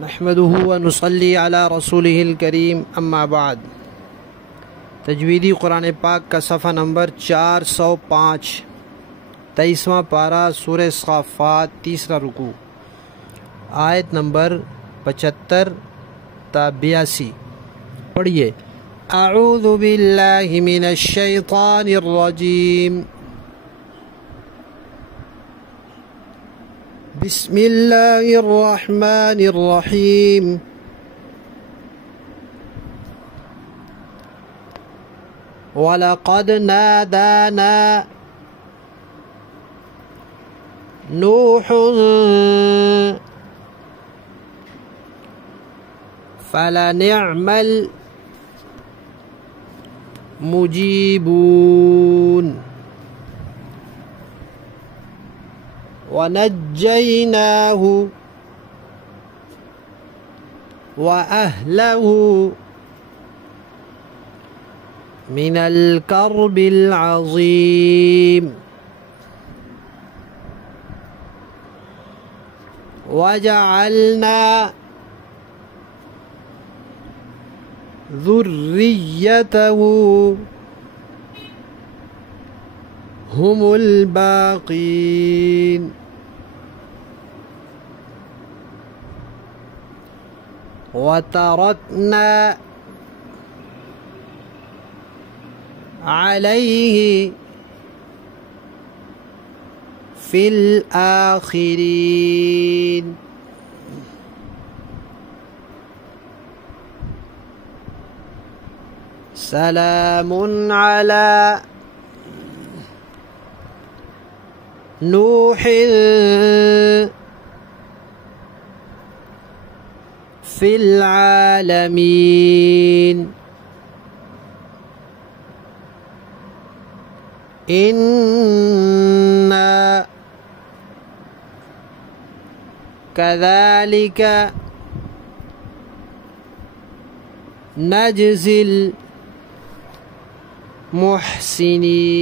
नहमदुहु व नुसल्ली अला रसूलिहिल करीम अम्मा बाद। तजवीदी कुरान पाक का सफ़ा नंबर 405, 23वां पारा, सूरह साफ़ात, तीसरा रुकू, आयत नंबर 75 ता 82। पढ़िए। अऊज़ु बिल्लाहि मिनश शैतानिर रजीम, बिस्मिल्लाहिर रहमानिर रहीम। वलक़द नादाना नूहुन फलनिअमल मुजीबून वनज्जयनाहु व अहलहु मिनल कर्बिल अज़ीम वजअलना ज़ुर्रिय्यतहु हुमुल बाक़ीन। वतरकना अलैहि फिल आखिरीन। सलामुन अला नूहिन फिल आलमीन इन्ना कज़ालिक नजज़िल मुहसिनीन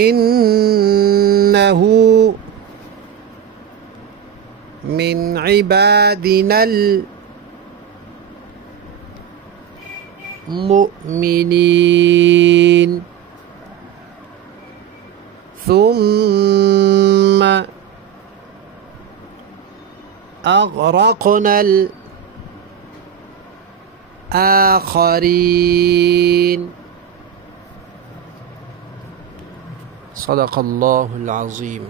इन्नहु मिन इबादिनल मुअमिनीन सुम्मा अग़रक़नल आखरीन। सदक़ल्लाहुल अज़ीम।